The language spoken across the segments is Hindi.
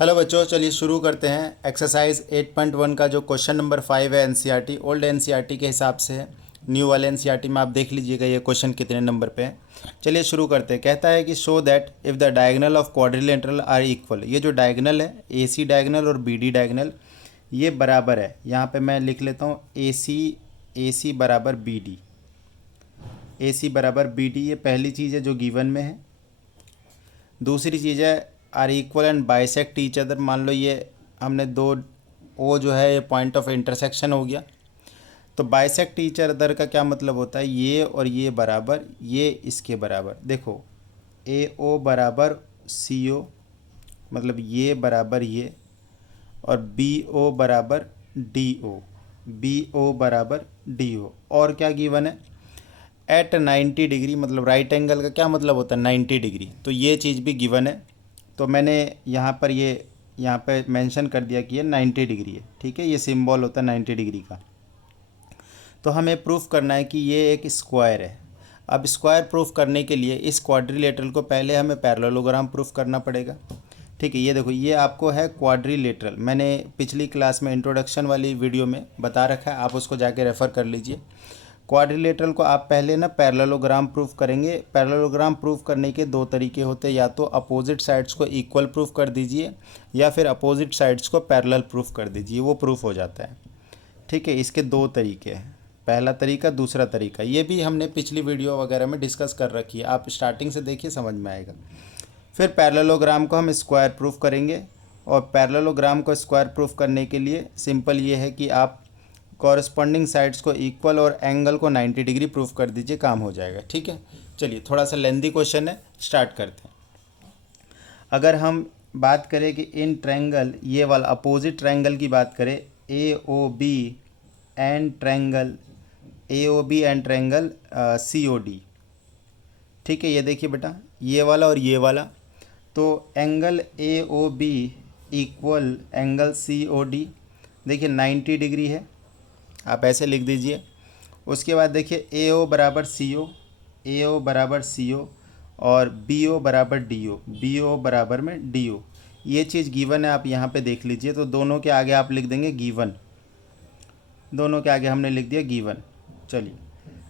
हेलो बच्चों, चलिए शुरू करते हैं। एक्सरसाइज 8.1 का जो क्वेश्चन नंबर 5 है एनसीईआरटी ओल्ड एनसीईआरटी के हिसाब से है। न्यू वाले एनसीईआरटी में आप देख लीजिएगा ये क्वेश्चन कितने नंबर पे है। चलिए शुरू करते हैं। कहता है कि show that if the diagonal of quadrilateral are equal. ये जो डायगोनल है AC डायगोनल और BD डायगोनल ये बराबर है। यहाँ पे मैं लिख लेता हूँ AC बराबर BD। AC बराबर BD ये पहली चीज़ है जो गिवन में है। दूसरी चीज़ है are equal and bisect each other. मान लो ये हमने दो ओ जो है ये पॉइंट ऑफ इंटरसेक्शन हो गया। तो बाइसेक्ट ईच अदर का क्या मतलब होता है, ये और ये बराबर, ये इसके बराबर। देखो AO बराबर CO, मतलब ये बराबर ये, और BO बराबर DO, BO बराबर DO। और क्या गिवन है, एट 90 डिग्री, मतलब राइट एंगल का क्या मतलब होता है 90 डिग्री। तो ये चीज़ भी गिवन है। तो मैंने यहाँ पे मेंशन कर दिया कि ये 90 डिग्री है। ठीक है, ये सिंबल होता है 90 डिग्री का। तो हमें प्रूफ करना है कि ये एक स्क्वायर है। अब स्क्वायर प्रूफ करने के लिए इस क्वाड्रिलेटरल को पहले हमें पैरेललोग्राम प्रूफ करना पड़ेगा। ठीक है, ये देखो ये आपको है क्वाड्रिलेटरल। मैंने पिछली क्लास में इंट्रोडक्शन वाली वीडियो में बता रखा है, आप उसको जाके रेफ़र कर लीजिए। क्वाड्रिलेटरल को आप पहले ना पैरेललोग्राम प्रूफ करेंगे। पैरेललोग्राम प्रूफ करने के दो तरीके होते हैं, या तो अपोजिट साइड्स को इक्वल प्रूफ कर दीजिए या फिर अपोजिट साइड्स को पैरेलल प्रूफ कर दीजिए, वो प्रूफ हो जाता है। ठीक है, इसके दो तरीके हैं, पहला तरीका दूसरा तरीका। ये भी हमने पिछली वीडियो वगैरह में डिस्कस कर रखी है, आप स्टार्टिंग से देखिए समझ में आएगा। फिर पैरेललोग्राम को हम स्क्वायर प्रूफ करेंगे, और पैरेललोग्राम को स्क्वायर प्रूफ करने के लिए सिंपल ये है कि आप कॉरस्पॉन्डिंग साइड्स को इक्वल और एंगल को 90 डिग्री प्रूफ कर दीजिए, काम हो जाएगा। ठीक है, चलिए थोड़ा सा लेंदी क्वेश्चन है, स्टार्ट करते हैं। अगर हम बात करें कि इन ट्रायंगल, ये वाला अपोजिट ट्रायंगल की बात करें, AOB एंड ट्रायंगल COD। ठीक है, ये देखिए बेटा, ये वाला और ये वाला, तो angle AOB equal angle COD देखिए 90 डिग्री है, आप ऐसे लिख दीजिए। उसके बाद देखिए AO बराबर CO और BO बराबर BO बराबर में DO। ये चीज़ गिवन है, आप यहाँ पे देख लीजिए। तो दोनों के आगे आप लिख देंगे गिवन, दोनों के आगे हमने लिख दिया गिवन। चलिए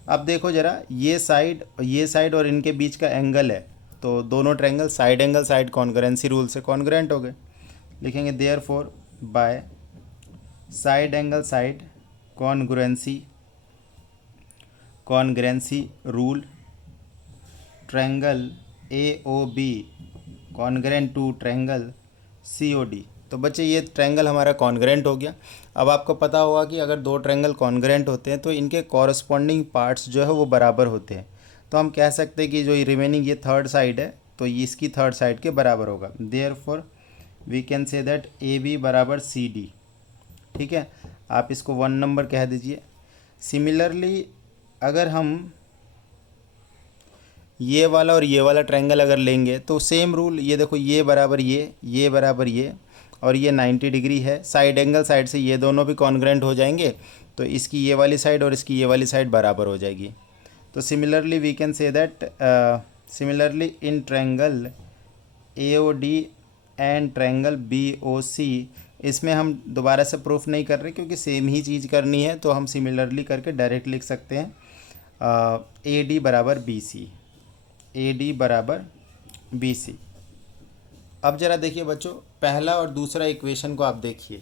अब देखो ज़रा, ये साइड और इनके बीच का एंगल है, तो दोनों triangle side angle side congruency rule से कॉन्ग्रुएंट हो गए। लिखेंगे therefore by side angle side congruency rule triangle AOB congruent to triangle COD। तो बच्चे ये ट्रायंगल हमारा कॉन्ग्रुएंट हो गया। अब आपको पता होगा कि अगर दो ट्रायंगल कॉन्ग्रुएंट होते हैं तो इनके कॉरस्पॉन्डिंग पार्ट्स जो है वो बराबर होते हैं। तो हम कह सकते हैं कि जो रिमेनिंग ये थर्ड साइड है तो ये इसकी थर्ड साइड के बराबर होगा। Therefore we can say that AB बराबर CD। ठीक है, आप इसको 1 नंबर कह दीजिए। सिमिलरली अगर हम ये वाला और ये वाला ट्रायंगल अगर लेंगे तो सेम रूल, ये देखो ये बराबर ये बराबर ये, और ये 90 डिग्री है। साइड एंगल साइड से ये दोनों भी कॉन्ग्रुएंट हो जाएंगे, तो इसकी ये वाली साइड और इसकी ये वाली साइड बराबर हो जाएगी। तो similarly we can say that similarly in triangle AOD and triangle BOC, इसमें हम दोबारा से प्रूफ नहीं कर रहे क्योंकि सेम ही चीज़ करनी है, तो हम सिमिलरली करके डायरेक्ट लिख सकते हैं AD बराबर BC। अब ज़रा देखिए बच्चों, पहला और दूसरा इक्वेशन को आप देखिए।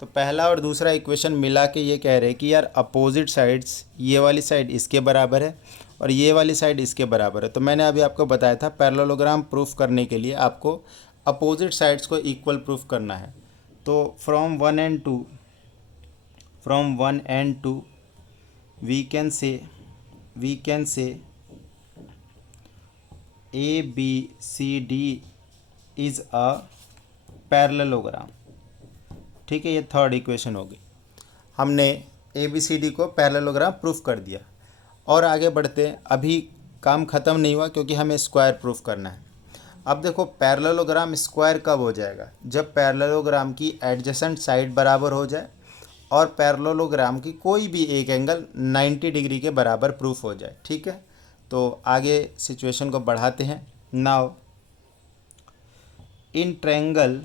तो पहला और दूसरा इक्वेशन मिला के ये कह रहे हैं कि यार अपोजिट साइड्स, ये वाली साइड इसके बराबर है और ये वाली साइड इसके बराबर है। तो मैंने अभी आपको बताया था पैरेललोग्राम प्रूफ करने के लिए आपको अपोजिट साइड्स को इक्वल प्रूफ करना है। तो from one and two we can say ABCD is a parallelogram. ठीक है, ये थर्ड इक्वेशन होगी। हमने ABCD को पैरेललोग्राम प्रूफ कर दिया। और आगे बढ़ते हैं, अभी काम ख़त्म नहीं हुआ क्योंकि हमें स्क्वायर प्रूफ करना है। अब देखो पैरेललोग्राम स्क्वायर कब हो जाएगा, जब पैरेललोग्राम की एडजेसेंट साइड बराबर हो जाए और पैरेललोग्राम की कोई भी एक एंगल 90 डिग्री के बराबर प्रूफ हो जाए। ठीक है, तो आगे सिचुएशन को बढ़ाते हैं। नाउ इन ट्रायंगल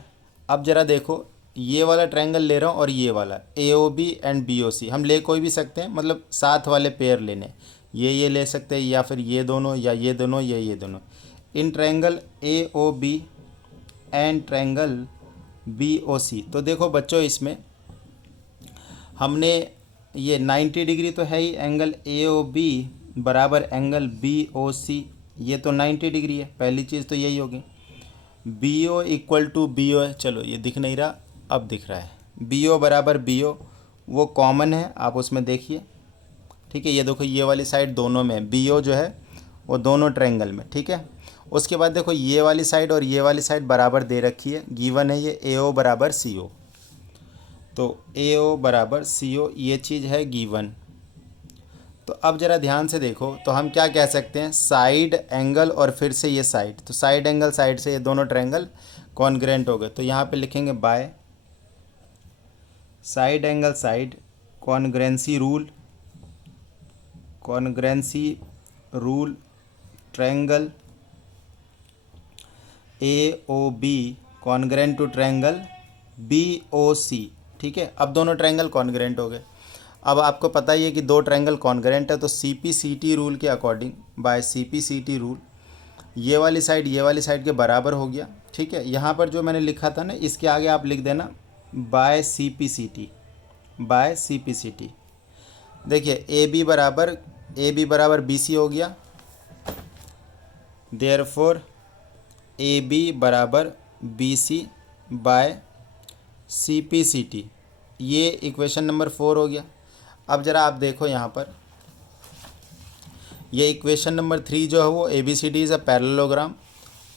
अब ज़रा देखो, ये वाला ट्रायंगल ले रहा हूँ और ये वाला AOB एंड BOC हम ले कोई भी सकते हैं, मतलब साथ वाले पेयर लेने, ये ले सकते हैं, या फिर ये दोनों, या ये दोनों, या ये दोनों। In triangle AOB and triangle BOC, तो देखो बच्चों इसमें हमने ये 90 डिग्री तो है ही, एंगल AOB बराबर एंगल BOC, ये तो 90 डिग्री है, पहली चीज़ तो यही होगी। BO इक्वल टू BO है, चलो ये दिख नहीं रहा, अब दिख रहा है, BO बराबर BO, वो कॉमन है, आप उसमें देखिए, ठीक है। ये देखो ये वाली साइड दोनों में BO जो है वो दोनों ट्रायंगल में, ठीक है। उसके बाद देखो ये वाली साइड और ये वाली साइड बराबर दे रखी है, गिवन है ये AO बराबर CO, तो AO बराबर CO ये चीज़ है गिवन। तो अब ज़रा ध्यान से देखो, तो हम क्या कह सकते हैं, साइड एंगल और फिर से ये साइड, तो साइड एंगल साइड से ये दोनों ट्रायंगल कॉन्ग्रेंट हो गए, तो यहाँ पे लिखेंगे by side angle side congruency rule triangle AOB congruent to triangle BOC, ठीक है। अब दोनों ट्रायंगल कॉन्ग्रेंट हो गए। अब आपको पता ही है कि दो ट्रायंगल कॉन्ग्रेंट है, तो CPCT रूल के अकॉर्डिंग, बाय CPCT रूल ये वाली साइड के बराबर हो गया, ठीक है। यहाँ पर जो मैंने लिखा था ना, इसके आगे आप लिख देना बाय CPCT। देखिए AB बराबर BC हो गया, देयरफॉर AB बराबर BC बाय CPCT, ये इक्वेशन नंबर 4 हो गया। अब ज़रा आप देखो यहाँ पर, ये इक्वेशन नंबर 3 जो है वो ABCD इज़ अ पैरेललोग्राम,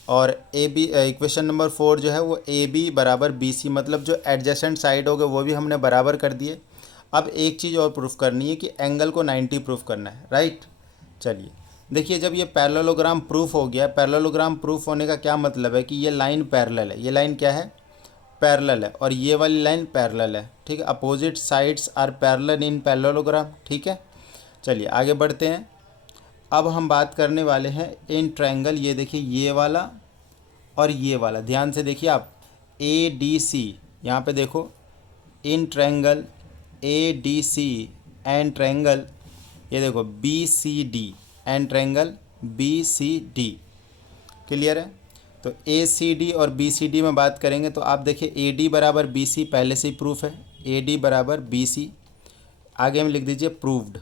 और इक्वेशन नंबर 4 जो है वो AB बराबर BC, मतलब जो एडजेसेंट साइड हो गए वो भी हमने बराबर कर दिए। अब एक चीज़ और प्रूफ करनी है कि एंगल को 90 प्रूफ करना है, राइट। चलिए देखिए, जब ये पैरेललोग्राम प्रूफ हो गया, पैरेललोग्राम प्रूफ होने का क्या मतलब है कि ये लाइन पैरेलल है, ये लाइन क्या है, पैरेलल है, और ये वाली लाइन पैरेलल है, ठीक है। Opposite sides are parallel in parallelogram, ठीक है। चलिए आगे बढ़ते हैं। अब हम बात करने वाले हैं इन ट्रायंगल, ये देखिए ये वाला और ये वाला, ध्यान से देखिए आप, ADC, यहाँ पे देखो, in triangle ADC and triangle, ये देखो BCD and triangle BCD, clear है। तो ACD और BCD में बात करेंगे तो आप देखिए AD बराबर BC पहले से ही प्रूफ है, AD बराबर BC, आगे में लिख दीजिए प्रूव्ड।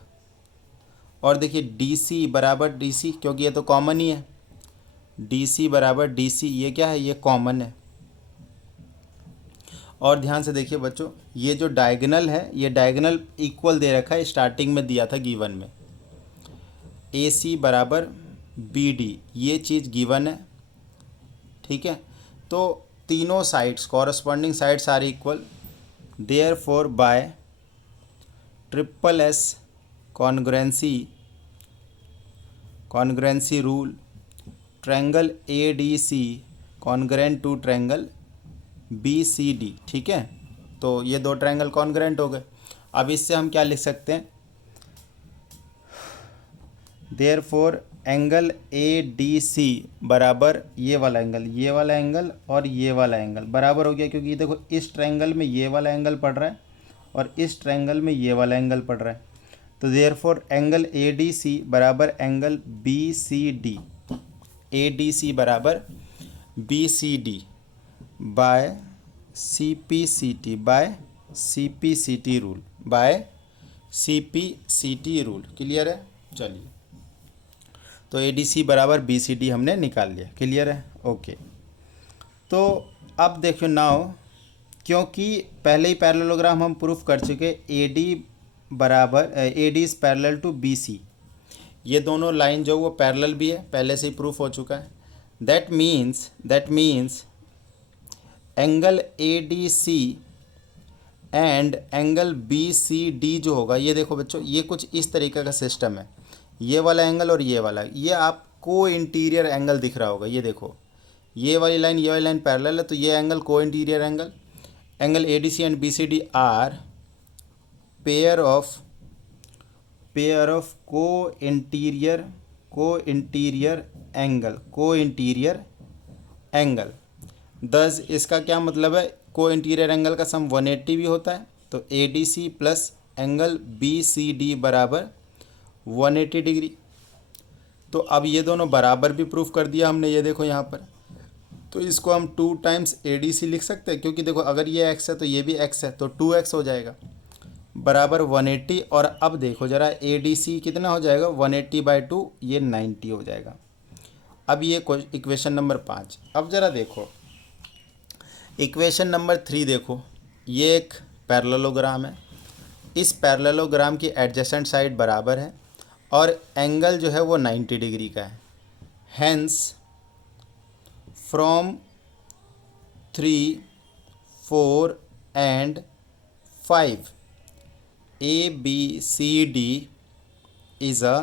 और देखिए DC बराबर DC, क्योंकि ये तो कॉमन ही है, DC बराबर DC, ये क्या है, ये कॉमन है। और ध्यान से देखिए बच्चों, ये जो डायगोनल है, ये डायगोनल इक्वल दे रखा है, स्टार्टिंग में दिया था गिवन में, AC बराबर BD, ये चीज़ गिवन है, ठीक है। तो तीनों sides, corresponding sides are equal, therefore by SSS congruency rule triangle ADC congruent to triangle BCD, ठीक है। तो ये दो ट्रायंगल कॉन्ग्रेंट हो गए। अब इससे हम क्या लिख सकते हैं, देयरफॉर एंगल ADC बराबर ये वाला एंगल और ये वाला एंगल बराबर हो गया, क्योंकि ये देखो इस ट्रायंगल में ये वाला एंगल पड़ रहा है और इस ट्रायंगल में ये वाला एंगल पड़ रहा है। तो देयरफॉर एंगल ADC बराबर एंगल BCD, ADC बराबर BCD by CPCT rule, clear है। चलिए, तो ADC बराबर BCD हमने निकाल लिया, क्लियर है, ओके। तो अब देखो नाउ, क्योंकि पहले ही पैरेललोग्राम हम प्रूफ कर चुके, AD is parallel to BC, ये दोनों लाइन जो वो पैरेलल भी है, पहले से ही प्रूफ हो चुका है। That means angle ADC and angle BCD जो होगा, ये देखो बच्चों, ये कुछ इस तरीके का सिस्टम है, ये वाला एंगल और ये वाला, ये आपको इंटीरियर एंगल दिख रहा होगा, ये देखो ये वाली लाइन पैरेलल है, तो ये एंगल को interior angle ADC and BCD are pair of को इंटीरियर एंगल। 10 इसका क्या मतलब है, को इंटीरियर एंगल का सम 180 भी होता है, तो A D C plus angle B C D बराबर 180 डिग्री। तो अब ये दोनों बराबर भी प्रूफ कर दिया हमने, ये देखो यहाँ पर। तो इसको हम 2 टाइम्स ए डी सी लिख सकते हैं, क्योंकि देखो अगर ये x है तो ये भी x है, तो 2x हो जाएगा बराबर 180। और अब देखो ज़रा ए डी सी कितना हो जाएगा, 180/2, ये 90 हो जाएगा। अब ये इक्वेशन नंबर 5। अब ज़रा देखो इक्वेशन नंबर 3 देखो, ये एक पैरेललोग्राम है, इस पैरेललोग्राम की एडजेसेंट साइड बराबर है और एंगल जो है वो 90 डिग्री का है। Hence from 3, 4 and 5 A B C D is a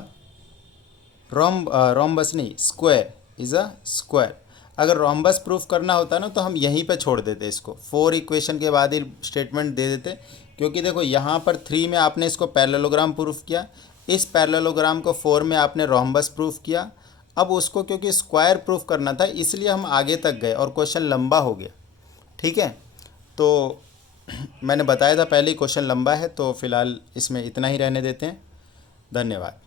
rhombus नहीं, स्क्वायर इज़ अ स्क्वायर। अगर रोम्बस प्रूफ करना होता ना तो हम यहीं पे छोड़ देते इसको, 4 इक्वेशन के बाद ही स्टेटमेंट दे देते, क्योंकि देखो यहाँ पर 3 में आपने इसको पैरेललोग्राम प्रूफ किया, इस पैरेललोग्राम को 4 में आपने रोम्बस प्रूफ किया। अब उसको क्योंकि स्क्वायर प्रूफ करना था इसलिए हम आगे तक गए और क्वेश्चन लंबा हो गया। ठीक है, तो मैंने बताया था पहले ही क्वेश्चन लंबा है, तो फिलहाल इसमें इतना ही रहने देते हैं। धन्यवाद।